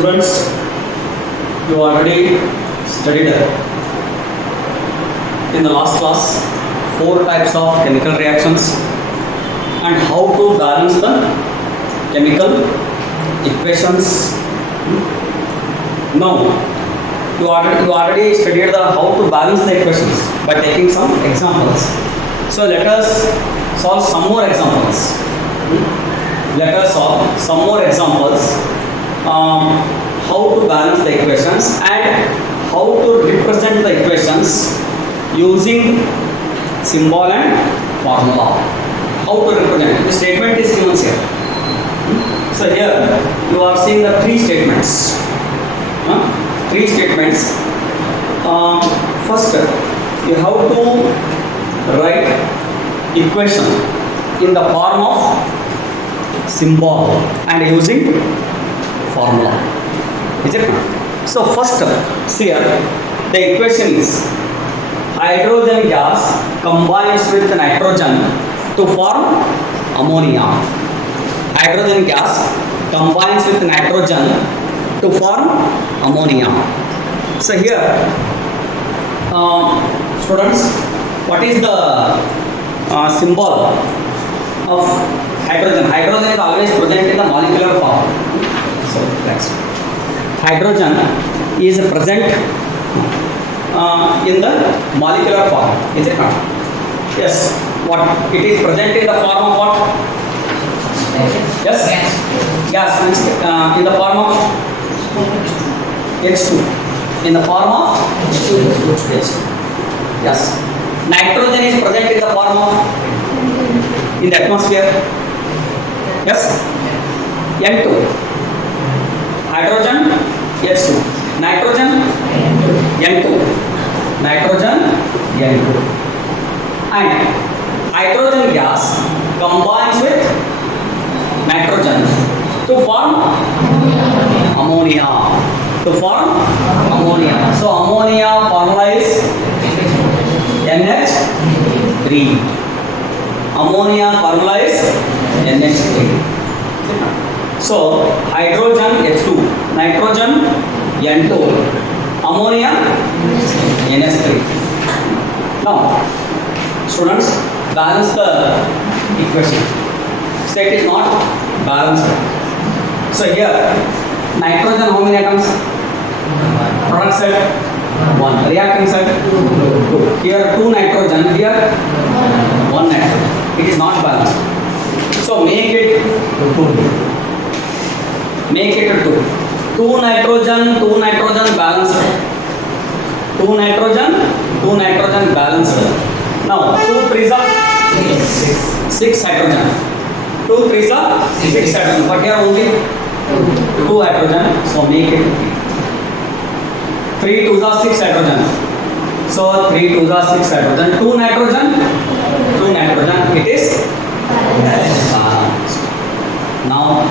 Students, you already studied in the last class 4 types of chemical reactions and how to balance the chemical equations. Now, you already studied the how to balance the equations by taking some examples. So let us solve some more examples. Let us solve some more examples. How to balance the equations and how to represent the equations using symbol and formula. How to represent? The statement is given here. So here you are seeing the 3 statements. 3 statements. First, you have to write equation in the form of symbol and using formula. Is it? So first, see here, the equation is hydrogen gas combines with nitrogen to form ammonia. Hydrogen gas combines with nitrogen to form ammonia. So here, students, what is the symbol of hydrogen? Hydrogen is always present in the molecular form. So next, hydrogen is present in the molecular form. Is it not? Yes. What? It is present in the form of what? Yes. Gas. In the form of H2. In the form of H2. Yes. Nitrogen is present in the form of in the atmosphere. Yes. N2. Hydrogen H2. Nitrogen N2. Nitrogen N2. And hydrogen gas combines with nitrogen to form ammonia. To form ammonia. So ammonia formula is NH3. Ammonia formula is NH3. So hydrogen H2, nitrogen N2, ammonia NH3. Now, students, balance the equation. Say it is not balanced. So here, nitrogen how many atoms? Product side 1, reactant side 2. Here 2 nitrogen, here 1 nitrogen. It is not balanced. So make it 2. Make it 2. 2 nitrogen balanced. 2 nitrogen balanced. Now 2 3s are 6 hydrogen. 2 3s are 6 hydrogen. But here only 2 hydrogen. So make it 3 2s are 6 hydrogen. So 3 2s are 6 hydrogen. 2 nitrogen. It is balanced. Now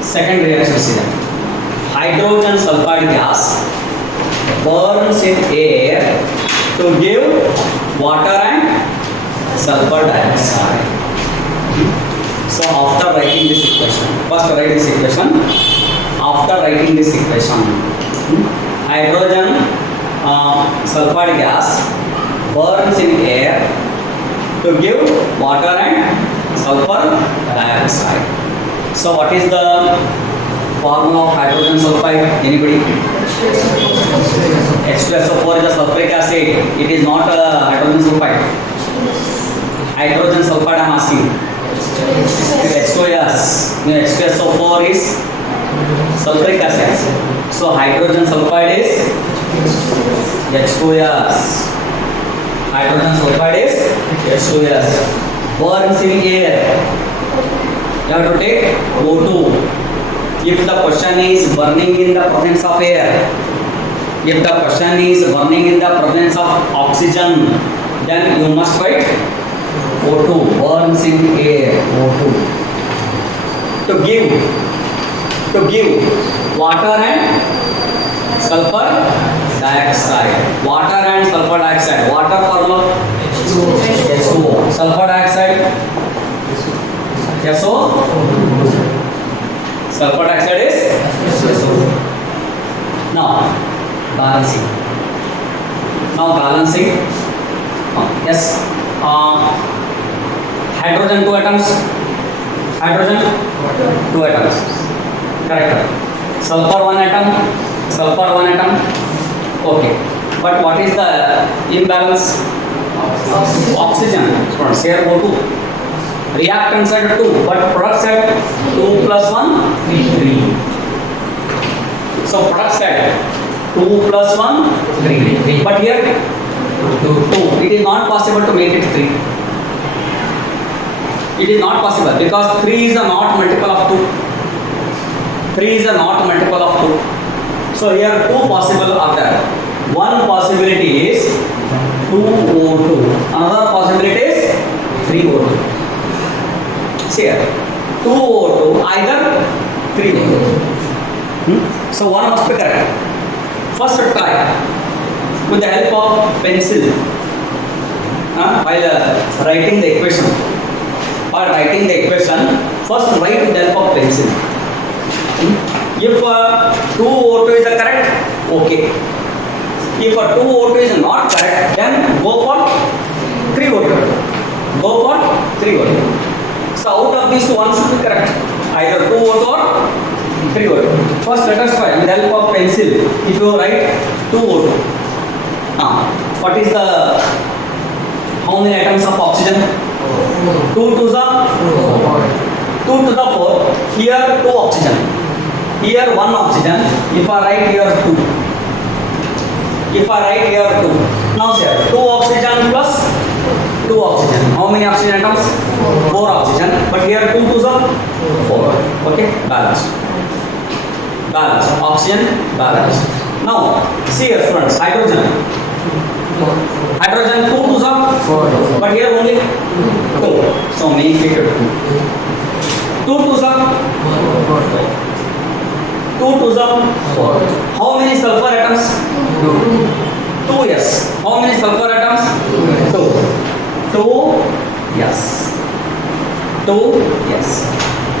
second reaction is here. Hydrogen sulfide gas burns in air to give water and sulfur dioxide. So after writing this equation, first write this equation. After writing this equation, hydrogen sulfide gas burns in air to give water and sulfur dioxide. So what is the formula of hydrogen sulfide? Anybody? H2SO4 is a sulfuric acid. It is not a hydrogen sulfide. Hydrogen sulfide I am asking. H2, yes. H2SO4 is sulfuric acid. So hydrogen sulfide is H2S. Hydrogen sulfide is H2S. Burns in air. You have to take O2. If the question is burning in the presence of air, if the question is burning in the presence of oxygen, then you must write O2, burns in air, O2. To give water and sulfur dioxide. Water and sulfur dioxide. Water formula H2O. Sulfur dioxide SO Sulfur dioxide is SO4. Now balancing. Yes. Hydrogen 2 atoms. Correct. Sulfur 1 atom. Okay. But what is the imbalance? Oxygen. Here O2. Reactant side 2, but product side 2 plus 1 3. So product side 2 plus 1 3. But here 2. It is not possible to make it 3. It is not possible because 3 is a not multiple of 2. 3 is a not multiple of 2. So here 2 possible are there. One possibility is 2O2. Another possibility is 3O2. See here, 2O2 either 3O2. So one must be correct. First try with the help of pencil while writing the equation. First write with the help of pencil. If 2O2 is correct, okay. If 2O2 is not correct, then go for 3O2. So out of these two, one should be correct. Either 2O2 or 3O2. First let us try with the help of pencil. If you write 2O2, what is the, how many atoms of oxygen? 2 to the 4. Here 2 oxygen. Here 1 oxygen. If I write here 2. Now here 2 oxygen plus 2 oxygen. How many oxygen atoms? 4 oxygen. But here 2 to the 4. Okay, balanced. Oxygen balanced. Now see here students, hydrogen 2 to the 4. But here only 2. So make it 2. 2 to the 4. How many sulfur atoms? 2. Yes. How many sulfur atoms? 2. Yes.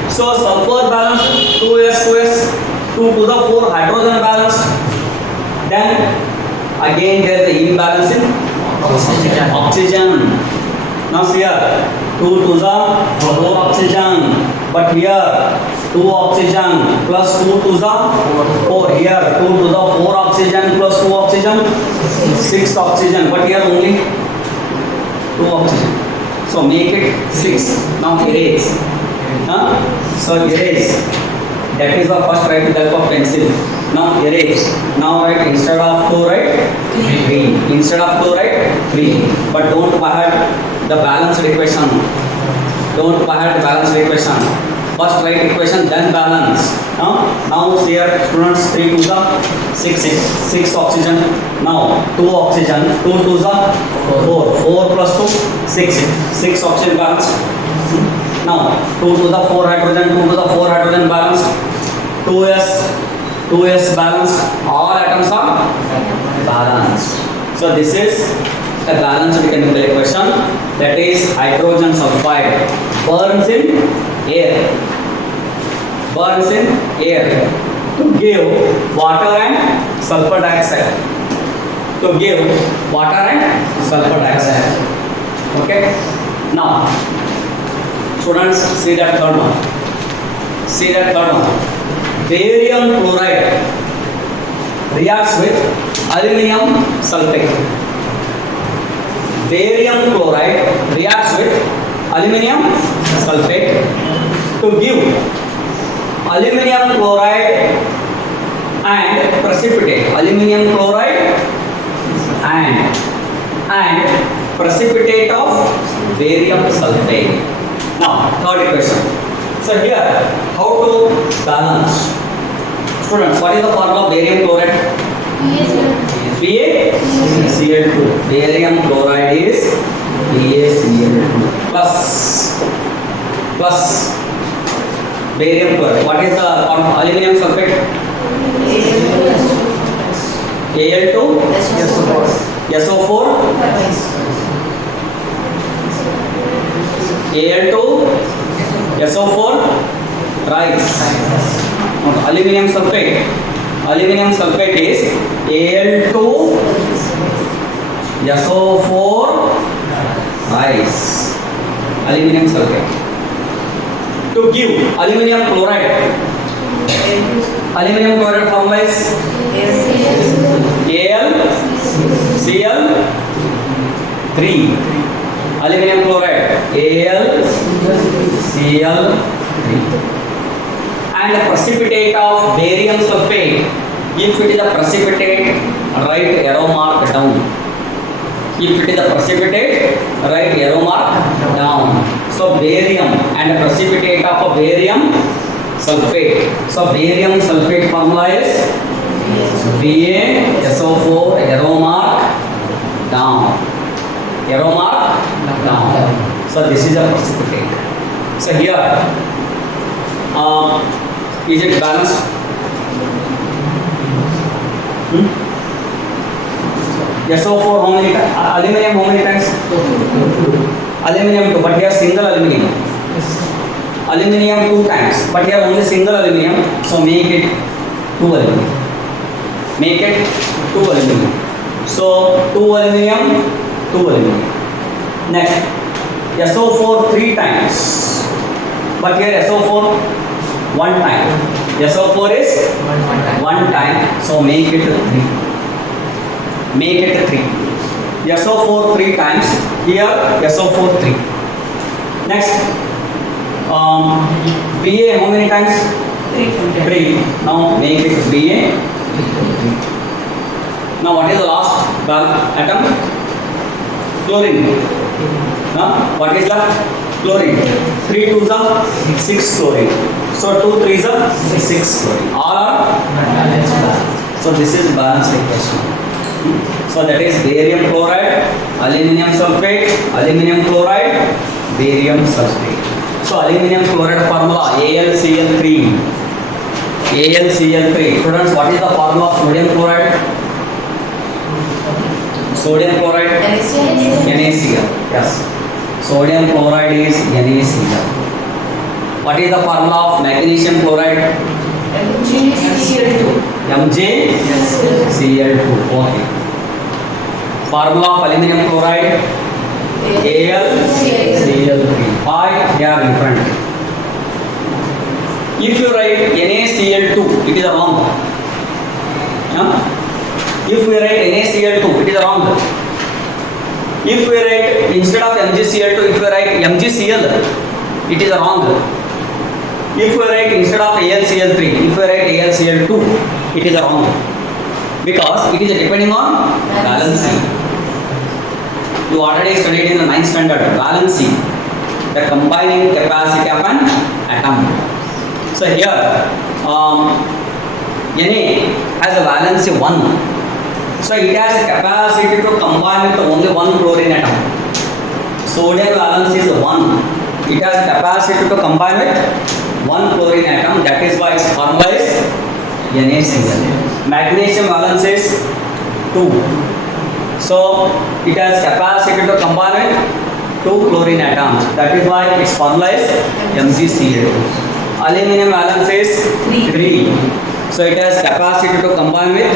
So sulfur balance 2s. 2 to the 4 hydrogen balance. Then again there is the imbalance in oxygen. Now see here 2 to the 4 oxygen. But here 2 oxygen plus 2 to the 4. Here 2 to the 4 oxygen plus 2 oxygen 6 oxygen. But here only 2 oxygen. So make it 6. Now erase. So erase. That is the first write with the help of pencil. Now erase. Now write instead of 2 write 3. But don't forget the balanced equation. First write equation, then balance. Now see here students, 3 to the 6 oxygen. Now 2 oxygen, 2 to the 4 plus 2 6 oxygen balance. Now 2 to the 4 hydrogen, 2 to the 4 hydrogen balance. 2s balanced. All atoms are balanced. So this is a balanced chemical equation, that is hydrogen sulfide burns in air to give water and sulfur dioxide. Okay. Now students, see that third one. Barium chloride reacts with aluminum sulfate. To give aluminum chloride and precipitate. And precipitate of barium sulfate. Now third equation. So here how to balance? Students, what is the formula of barium chloride? BaCl2. Barium chloride is BaCl2 plus barium chloride. What is the aluminum sulfate? Al2 SO4 Al2 SO4 Rice. Aluminum sulfate. Aluminum sulfate is Al2 SO4 rice. Aluminum sulfate. To give aluminum chloride. Aluminum chloride formula is AlCl3. Aluminum chloride AlCl3. And the precipitate of barium sulfate, if it is a precipitate, write arrow mark down. If it is a precipitate, write arrow mark down. So barium and the precipitate of a barium sulfate. So barium sulfate formula is BaSO4 arrow mark down. Arrow mark down. So this is a precipitate. So here, is it balanced? SO4 how many times? Aluminum how many times? Aluminum 2, but here single aluminum. Aluminum 2 times, but here only single aluminum. So make it 2 aluminum. Make it 2 aluminum. So 2 aluminum, 2 aluminum. Next, SO4 3 times, but here SO4 1 time. SO4 is 1 time, so make it 3. Make it 3. SO4 3 times, here SO4 3. Next, Ba how many times? 3. Now make it Ba. Now what is the last atom? Chlorine. Now what is left? Chlorine. 3 2s are 6 chlorine. So 2 3s are 6 chlorine. All are balanced. So this is balanced equation. So that is barium chloride, aluminum sulfate, aluminum chloride, barium sulfate. So aluminum chloride formula AlCl3. AlCl3. Students, what is the formula of sodium chloride? Sodium chloride NaCl. Yes. Sodium chloride is NaCl. What is the formula of magnesium chloride? MgCl2. Okay. Formula of aluminum chloride AlCl3. Why they are different? If you write NaCl2, it is wrong. If we write NaCl2, it is wrong. If we write instead of MgCl2, if we write MgCl, it is wrong. If we write instead of AlCl3, if we write AlCl2, it is wrong. Because it is depending on valency. You already studied in the 9th standard, valency, the combining capacity of an atom. So here, Na has a valency 1. So it has a capacity to combine with only one chlorine atom. Sodium valence is 1. It has capacity to combine with one chlorine atom. That is why its formula is NaCl. Magnesium valence is 2. So it has capacity to combine with 2 chlorine atoms. That is why its formula is MgCl2. Aluminum valence is 3. So it has capacity to combine with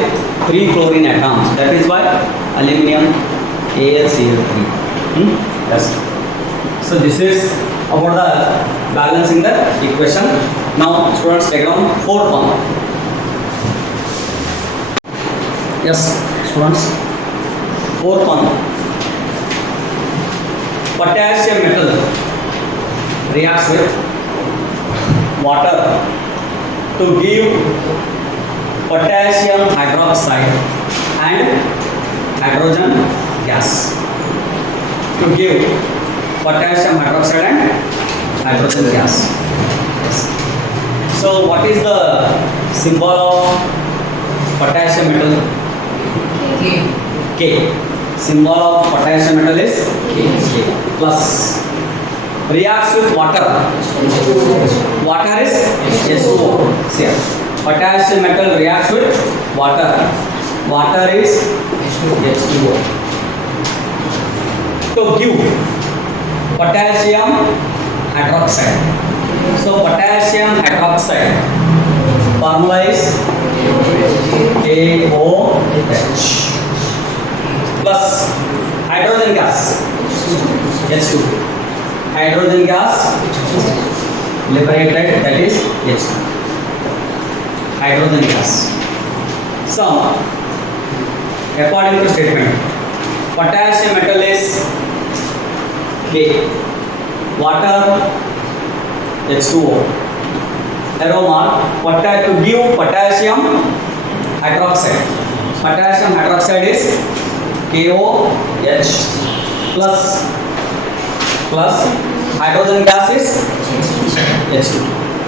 3 chlorine atoms. That is why aluminum AlCl3. Yes. So this is about the balancing the equation. Now students, take down 4th one. Yes, students. 4th one. Potassium metal reacts with water to give potassium hydroxide and hydrogen gas. To give potassium hydroxide and hydrogen gas. Yes. So what is the symbol of potassium metal? K. Symbol of potassium metal is K. Plus. Reacts with water. Water is H2O. See, potassium metal reacts with water. Water is H2O. To give potassium hydroxide. So potassium hydroxide hydroxide. Formula is KOH plus hydrogen gas H2. Hydrogen gas liberated, that is H2. Hydrogen gas. So according to statement, potassium metal is K, water H2O. Aroma to give potassium hydroxide. Potassium hydroxide is KOH plus hydrogen gas is H2.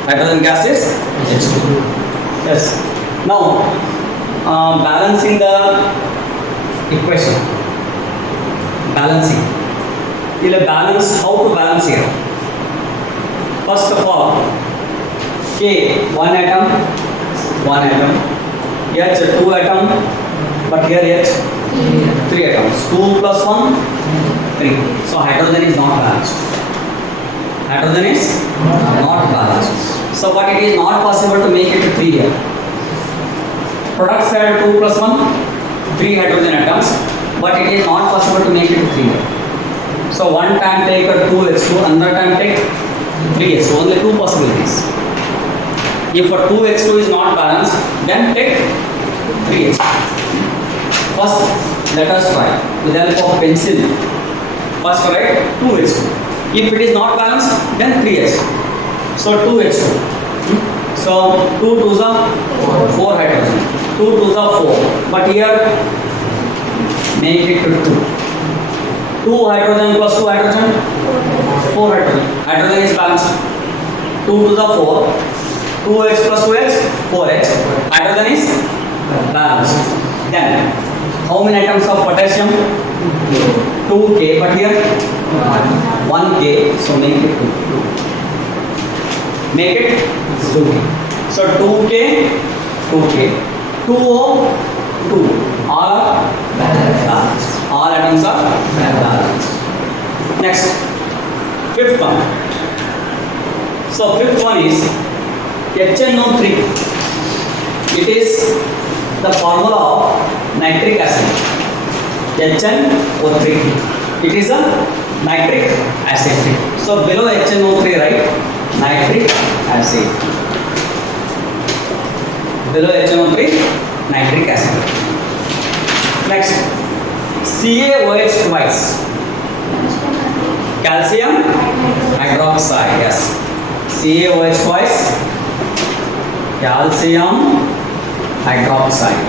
Hydrogen gas is H2. Yes. Now balancing the equation. Balancing. We'll balance. How to balance here? First of all, K 1 atom, H 2 atom, but here H 3 atoms. 2 plus 1, 3. So hydrogen is not balanced. Hydrogen is not balanced. So but it is not possible to make it 3 here. Product side 2 plus 1, 3 hydrogen atoms, but it is not possible to make it 3 here. So one time take 2H2, another time take 3H2. Only 2 possibilities. If 2H2 is not balanced, then take 3H2. First, let us try with the help of pencil. First write 2H2. If it is not balanced, then 3H2. So 2H2. So 2 2s are 4 hydrogen. 2 2s are 4. But here, make it to 2. 2 hydrogen plus 2 hydrogen, 4 hydrogen. Hydrogen is balanced. 2 2s are 4. 2H plus 2H, 4H. Hydrogen is balanced. Then, how many atoms of potassium? 2K, but here 1K. So make it 2. Make it 2K. So 2K, 2K, 2O, 2. All are balanced. All atoms are balanced. Next, fifth one. So fifth one is HNO3. It is the formula of nitric acid. HNO3. It is a nitric acid. So below HNO3, write nitric acid. Below HNO3, nitric acid. Next, CaOH twice. Calcium hydroxide. Yes. CaOH twice. Calcium hydroxide.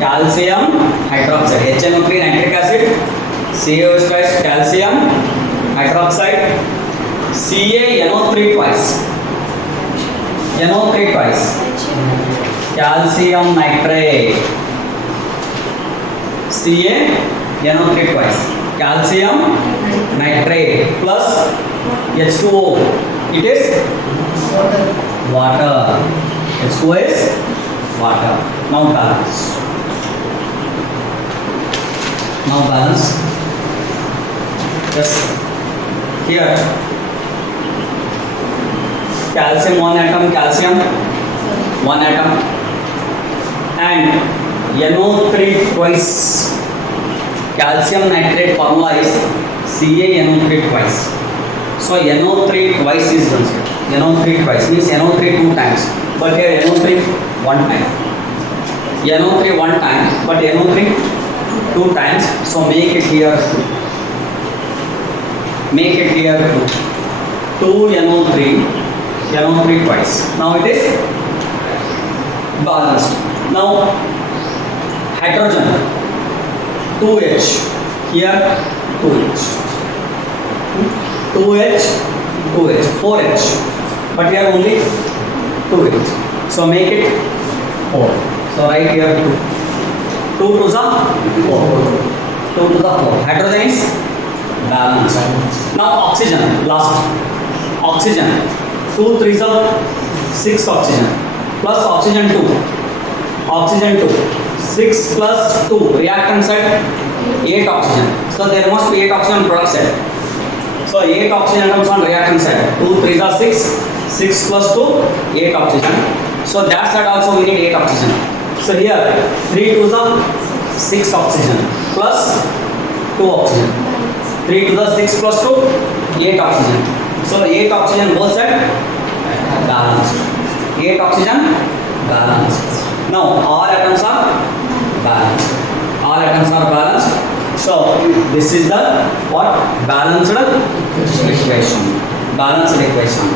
Calcium hydroxide. HNO3 nitric acid. CaOH twice. Calcium hydroxide. CaNO3 twice. NO3 twice. Calcium nitrate. CaNO3 twice. Calcium nitrate plus H2O. It is water. H2O is water. Now balance. Now balance. Yes. Here. Calcium 1 atom, calcium 1 atom, and NO3 twice. Calcium nitrate formula is CaNO3 twice. So NO3 twice is done. NO3 twice means NO3 2 times, but here NO3 1 time. NO3 1 time, but NO3 2 times. So make it here 2. Make it here 2. 2 NO3 twice. Now it is balanced. Now hydrogen 2H, here 2H, 2H, 2H, 4H, but here only 2H. So make it 4. So write here 2. 2 to the 4. 2 to the 4. Hydrogen is balanced. Now oxygen, last. Oxygen. 2 3s are 6 oxygen plus oxygen 2. Oxygen 2. 6 plus 2. Reactant side 8 oxygen. So there must be 8 oxygen product side. So 8 oxygen atoms on reaction side. 2 3s are 6. 6 plus 2, 8 oxygen. So that side also we need 8 oxygen. So here 3 2s are 6 oxygen plus 2 oxygen. 3 to the 6 plus 2, 8 oxygen. So 8 oxygen both side balanced. 8 oxygen balanced. Now all atoms are balanced. All atoms are balanced. So this is the what? Balanced equation. Balanced equation.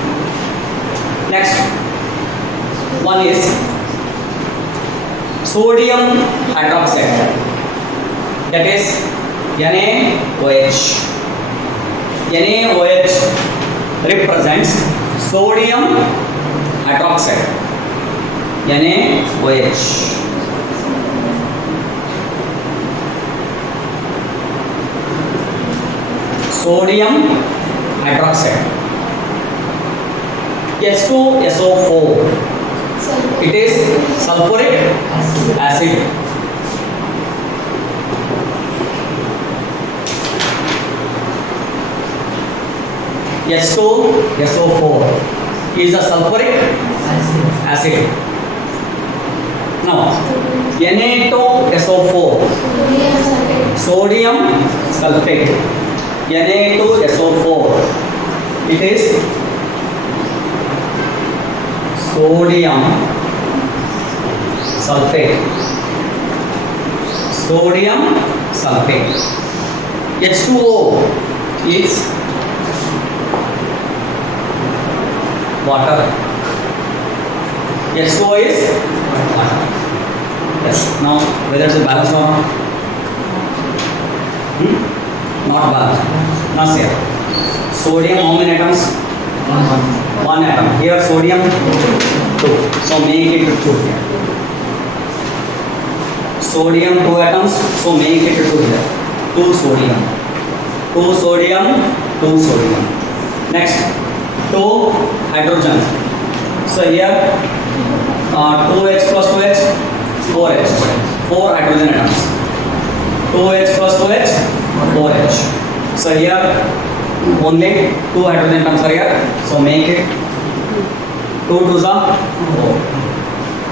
Next one is sodium hydroxide. That is NaOH. NaOH represents sodium hydroxide. NaOH. Sodium hydroxide. H2SO4. It is sulfuric acid. H2SO4 is a sulfuric acid. Now Na2SO4, sodium sulfate. Na2SO4, it is sodium sulfate. Sodium sulfate. H2O is water. H2O is water. Yes. Now whether it's a balance or not? Not balanced. Not here. Sodium, how many atoms? One atom. Here sodium 2. So make it 2 here. Sodium 2 atoms. So make it 2 here. 2 sodium. 2 sodium. 2 sodium. Next 2 hydrogen. So here 2H plus 2H, 4H. 4 hydrogen atoms. 2H plus 2H, 4H. So here only 2 hydrogen atoms are here. So make it 2 to the 4.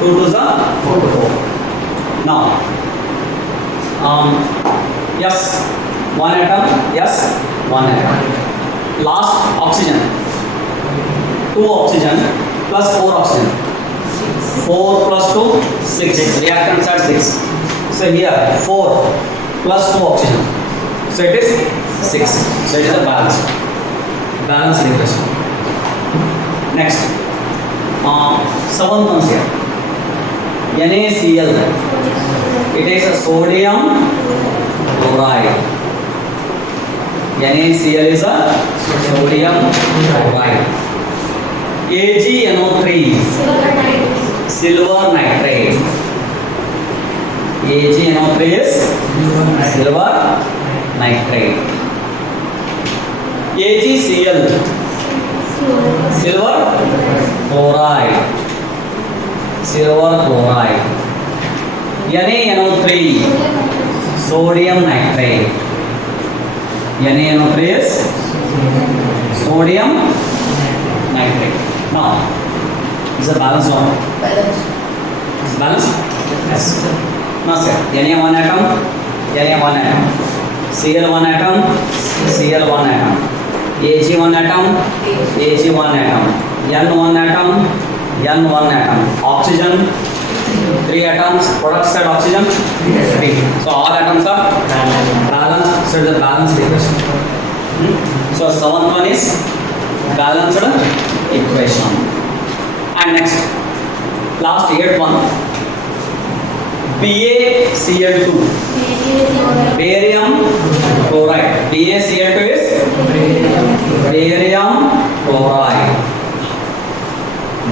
2 to the 4. Now yes, 1 atom. Yes, 1 atom. Last oxygen. 2 oxygen plus 4 oxygen. 4 plus 2, 6. Reactants are 6. So here 4 plus 2 oxygen. So it is 6. So it is a balance. Balance equation. Next. Seventh one here. NaCl. It is a sodium chloride. NaCl is a sodium chloride. AgNO3, silver nitrate. AgNO3 is silver nitrate. AgCl, silver chloride. Silver chloride. NaNO3, sodium nitrate. NaNO3 is sodium nitrate. Now, is a balance or not? Is balance? Yes. Now, sir, Na1 atom, Na1 atom, Cl1 atom, Cl1 atom, Ag1 atom, Ag1 atom, N1 atom, N1 atom, oxygen 3 atoms, product side oxygen 3. So all atoms are balanced. So it is a balanced equation. So seventh one is balanced equation. And next, last 8th one, BaCl2, barium chloride. BaCl2 is barium chloride.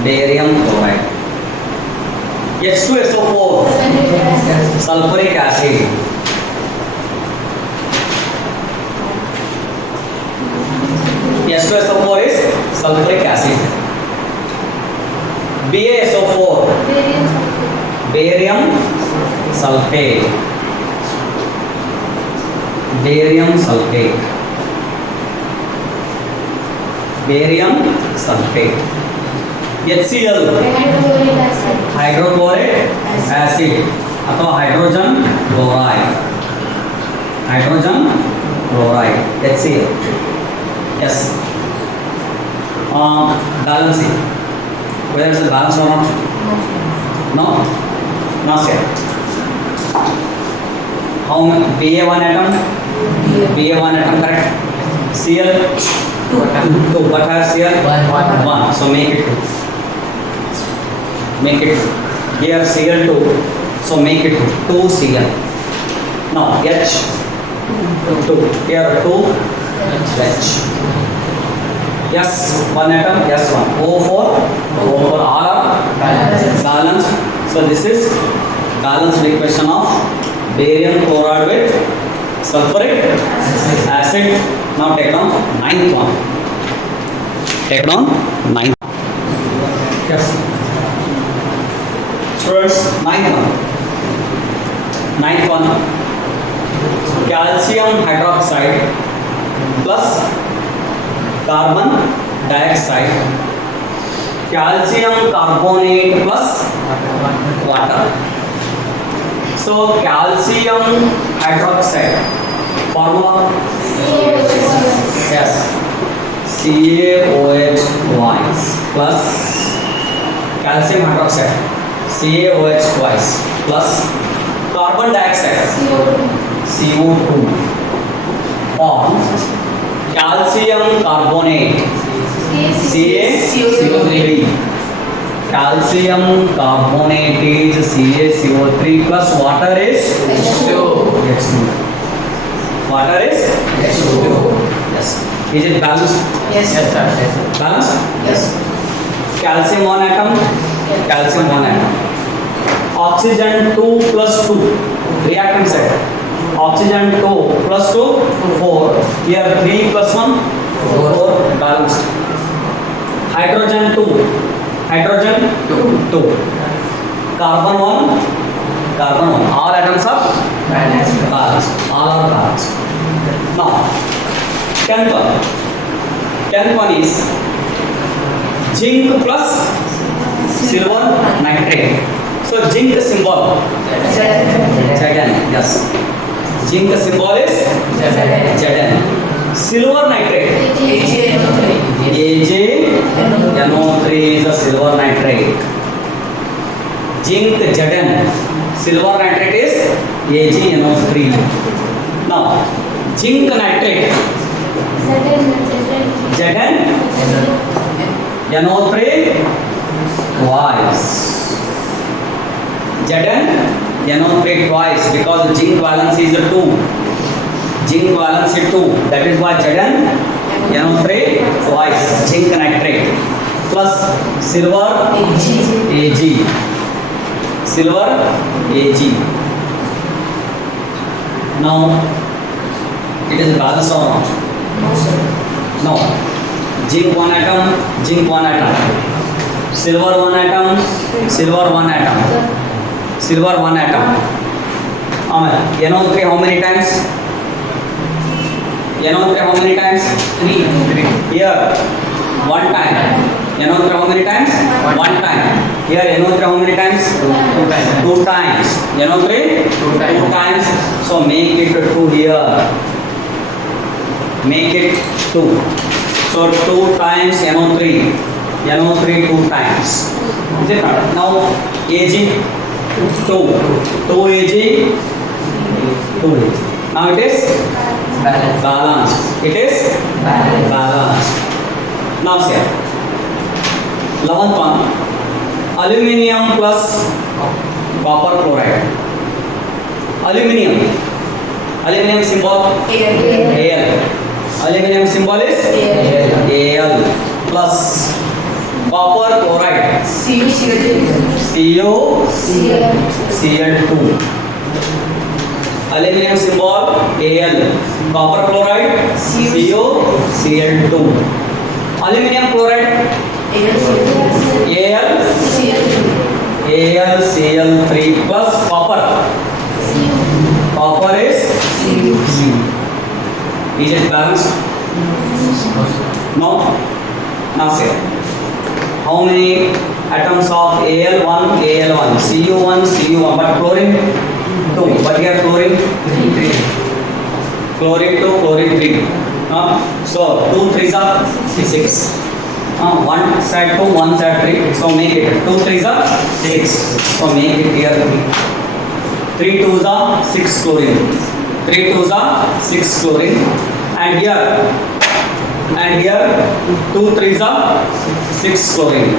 Barium chloride. H2SO4, sulfuric acid. H2SO4 is sulfuric acid. BaSO4, barium sulfate. Barium sulfate. Barium sulfate. HCl hydrochloric acid अथवा hydrogen chloride HCl. Yes. Balancing. Whether it's a balance or not? No. Not yet. How many? Ba1 atom. Ba1 atom, correct. Cl 2. What has Cl? 1. So make it 2. Make it here Cl2. So make it 2 Cl. Now H 2. Here 2 H. Yes, 1 atom. Yes, 1. O4. All are balanced. So this is balanced equation of barium chloride with sulfuric acid. Now take down 9th one. Take down 9th. Yes. Students, 9th one. 9th one. Calcium hydroxide plus carbon dioxide. Calcium carbonate plus water. So calcium hydroxide formula. Yes. CaOH twice plus calcium hydroxide CaOH twice plus carbon dioxide CO2 forms calcium carbonate CaCO3. Calcium carbonate is CaCO3 plus water is H2. Water is H2. Yes. Is it balanced? Yes. Yes, sir. Balanced? Yes. Calcium 1 atom. Calcium 1 atom. Oxygen 2 plus 2. Reactant side. Oxygen 2 plus 2 4. Here 3 plus 1 4. Balanced. Hydrogen 2. Hydrogen 2. Carbon 1. Carbon 1. All atoms are balanced. All are balanced. Now 10th one. 10th one is zinc plus silver nitrate. So zinc symbol Zn. Yes. Zinc symbol is Zn. Silver nitrate AgNO3 is a silver nitrate. Zinc Zn. Silver nitrate is AgNO3. Now zinc nitrate Zn NO3 twice. Zn NO3 twice because zinc valence is 2. Zinc valence is 2. That is why Zn NO3 twice. Zinc nitrate plus silver Ag. Silver Ag. Now it is balanced or not? No. Zinc 1 atom, zinc 1 atom. Silver 1 atom, silver 1 atom. Silver 1 atom. NO3 how many times? NO3 how many times? 3. Here 1 time. NO3 how many times? 1 time. Here NO3 how many times? 2 times. 2 times. NO3 2 times. So make it 2 here. Make it 2. So 2 times NO3. NO3 2 times. Is it not? Now Ag 2. 2 Ag. 2 Ag. Now it is balanced. It is balanced. Now see. 11th one. Aluminium plus copper chloride. Aluminium. Aluminium symbol Al. Aluminium symbol is Al plus copper chloride CuCl2. Aluminium symbol Al. Copper chloride CuCl2. Aluminium chloride AlCl3 plus copper. Copper is Cu. Is it balanced? No. Now say, how many atoms of Al1, Al1, Cu1, Cu1, but chlorine 2, but here chlorine 3, chlorine 2, chlorine 3. So 2 3s are 6. One side 2, one side 3. So make it 2 3s are 6. So make it here 3 2s are 6 chlorine. 3 2s are 6 chlorine. And here 2 3s are 6 chlorine.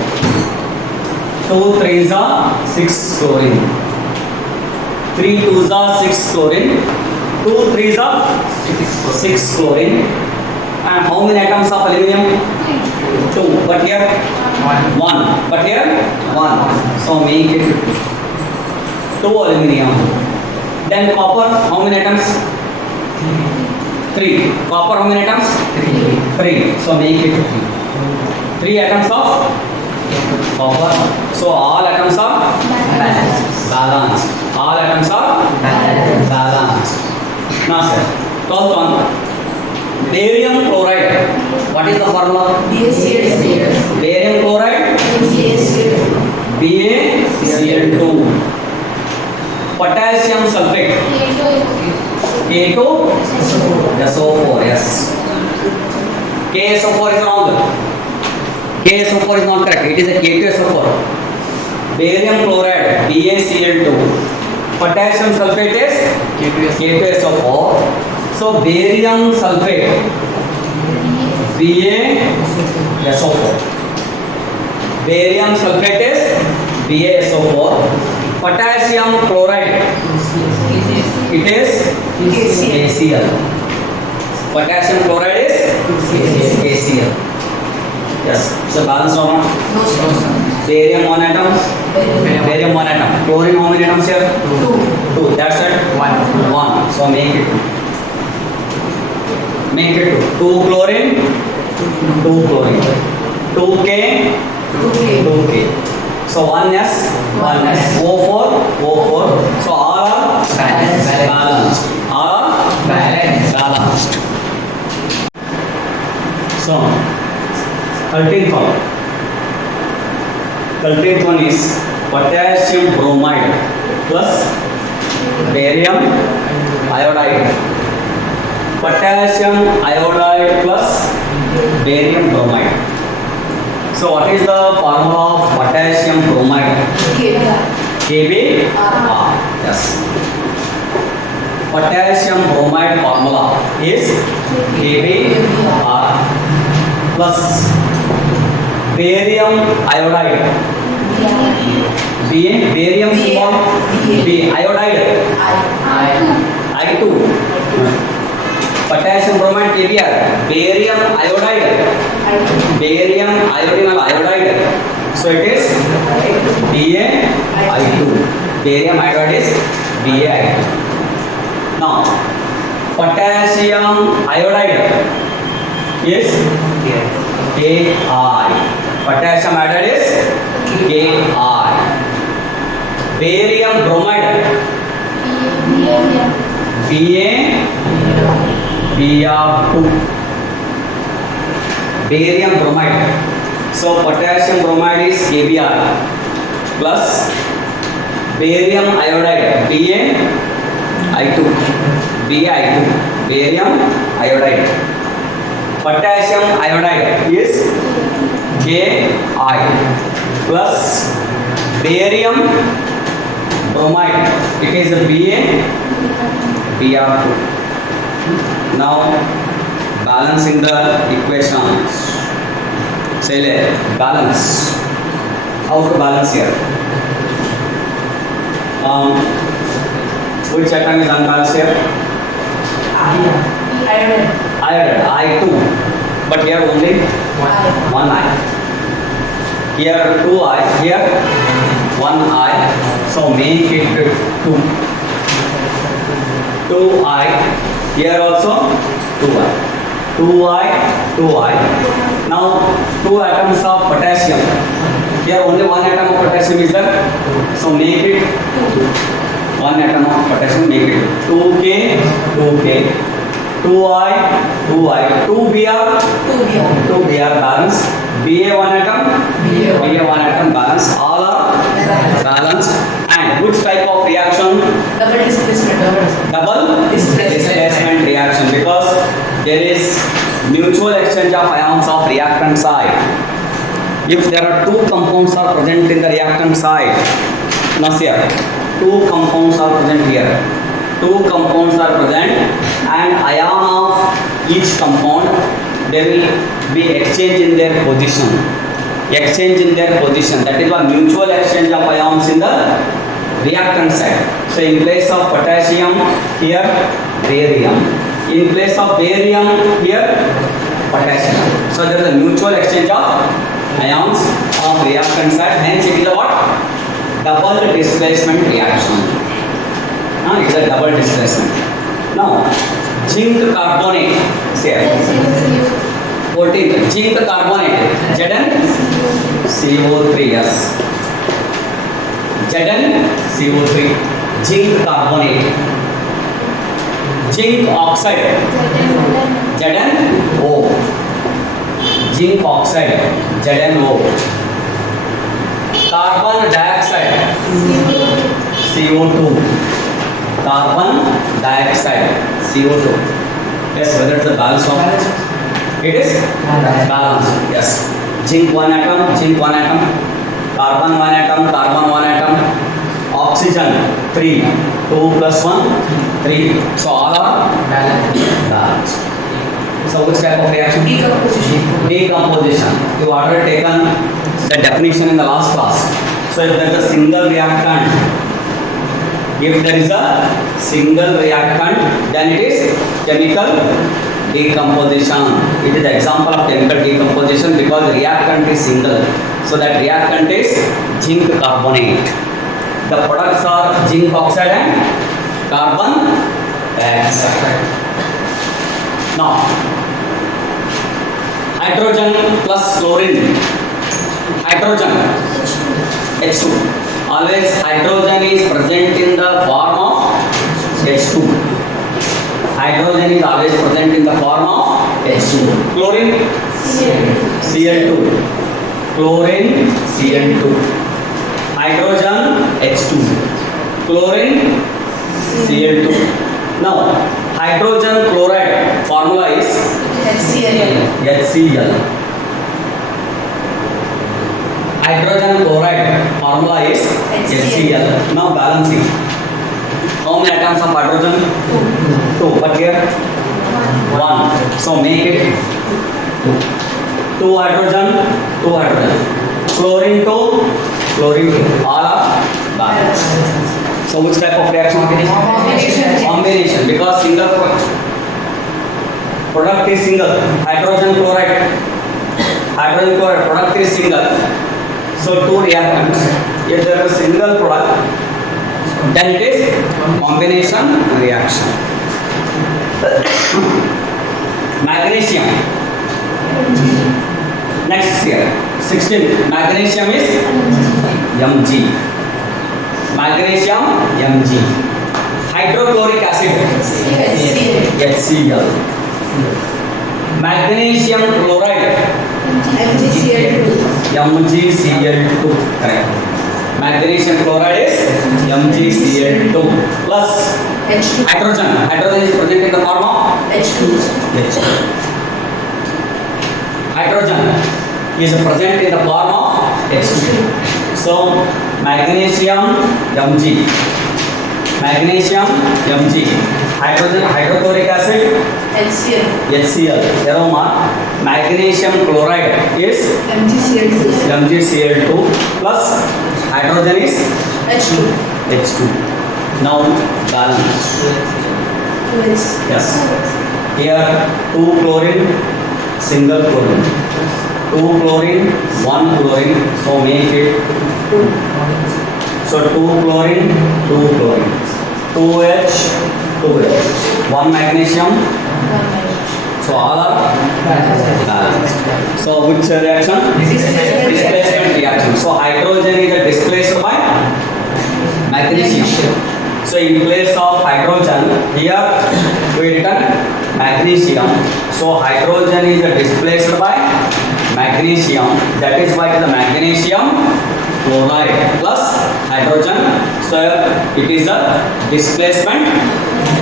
2 3s are 6 chlorine. 3 2s are 6 chlorine. 2 3s are 6 chlorine. And how many atoms of aluminum? 2. But here 1. But here 1. So make it 2 aluminum. Then copper, how many atoms? 3. Copper, how many atoms? 3. So make it 3. 3 atoms of copper. So all atoms are balanced. All atoms are balanced. Now sir, 12th one. Barium chloride. What is the formula? Barium chloride. BaCl2. Potassium sulfate. K2SO4. Yes. KSO4 is wrong. KSO4 is not correct. It is a K2SO4. Barium chloride. BaCl2. Potassium sulfate is K2SO4. So barium sulfate BaSO4. Barium sulfate is BaSO4. Potassium chloride, it is KCl. Potassium chloride is KCl. Yes. So balance or not? Barium 1 atom. Barium 1 atom. Chlorine how many atoms here? 2. That's it. 1. So make it 2. Make it 2. 2 chlorine, 2 chlorine. 2K, 2K. So 1S, 1S. O4, O4. So all are balanced. All are balanced. So 13th one. 13th one is potassium bromide plus barium iodide. Potassium iodide plus barium bromide. So what is the formula of potassium bromide? Kbr. Yes. Potassium bromide formula is Kbr plus barium iodide. Barium small B iodide I2. Potassium bromide Kbr. Barium iodide. Barium iodide. So it is Ba(I2). Barium iodide is Ba(I2). Now potassium iodide is Ki. Potassium iodide is Ki. Barium bromide Br2. Barium bromide. So potassium bromide is Kbr plus barium iodide Ba(I2). Barium iodide. Potassium iodide is Ki plus barium bromide. It is a Br2. Now balancing the equations. Say balance. How to balance here? Which atom is unbalanced here? Iodide. I2. But here only one I. Here 2 I. Here 1 I. So make it 2. 2 I. Here also 2 I. 2 I, 2 I. Now 2 atoms of potassium. Here only 1 atom of potassium is there. So make it 1 atom of potassium. Make it 2K, 2K. 2I, 2I. 2Br, 2Br balance. Ba1 atom, Ba1 atom balance. All are balanced. And which type of reaction? Double displacement. Double displacement reaction, because there is mutual exchange of ions of reactant side. If there are two compounds are present in the reactant side, now here, two compounds are present here. Two compounds are present, and ion of each compound, they will be exchange in their position. Exchange in their position. That is why mutual exchange of ions in the reactant side. So in place of potassium, here barium. In place of barium, here potassium. So there is a mutual exchange of ions of reactant side. Hence it is a what? Double displacement reaction. It is a double displacement. Now, zinc carbonate. Say 14th. Zinc carbonate. ZnCO3. Yes. ZnCO3. Zinc carbonate. Zinc oxide. ZnO. Zinc oxide. ZnO. Carbon dioxide. CO2. Carbon dioxide, CO2. Yes, whether it's a balance or it is balance. Yes. Zinc 1 atom, carbon 1 atom, oxygen 3, 2 plus 1, 3. So all are balanced. So which type of reaction? Decomposition. You already taken the definition in the last class. So if there is a single reactant, if there is a single reactant, then it is chemical decomposition. It is the example of chemical decomposition because reactant is single. So that reactant is zinc carbonate. The products are zinc oxide and carbon dioxide. Now, hydrogen plus chlorine. Hydrogen, H2. Always hydrogen is present in the form of H2. Hydrogen is always present in the form of H2. Chlorine, Cl2. Chlorine, Cl2. Hydrogen, H2. Chlorine, Cl2. Now, hydrogen chloride formula is HCl. Hydrogen chloride formula is HCl. Now balancing. How many atoms of hydrogen? 2. But here 1. So make it 2 hydrogen, 2 hydrogen. Chlorine 2, chlorine 2. All are balanced. So which type of reaction it is? Combination. Because single product is single. Hydrogen chloride. Hydrogen chloride product is single. So two reactants. If there is a single product, then it is combination reaction. Magnesium. Next here, 16. Magnesium is Mg. Magnesium Mg. Hydrochloric acid HCl. Magnesium chloride MgCl2. Correct. Magnesium chloride is MgCl2 plus hydrogen. Hydrogen is present in the form of H2. Hydrogen is present in the form of H2. So magnesium Mg. Magnesium Mg. Hydrogen hydrochloric acid HCl. Aroma. Magnesium chloride is MgCl2 plus hydrogen is H2. Now balance. Yes. Here 2 chlorine, single chlorine. 2 chlorine, 1 chlorine. So make it 2. So 2 chlorine, 2 chlorine. 2H, 2H. 1 magnesium. So all are balanced. So which reaction? Displacement reaction. So hydrogen is displaced by magnesium. So in place of hydrogen, here we written magnesium. So hydrogen is displaced by magnesium. That is why it is the magnesium chloride plus hydrogen. So it is a displacement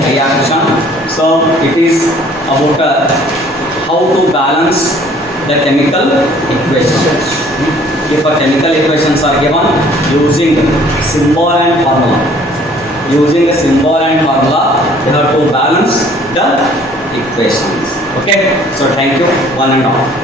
reaction. So it is about how to balance the chemical equations. If a chemical equations are given using symbol and formula, using a symbol and formula, you have to balance the equations. Okay, so thank you one and all.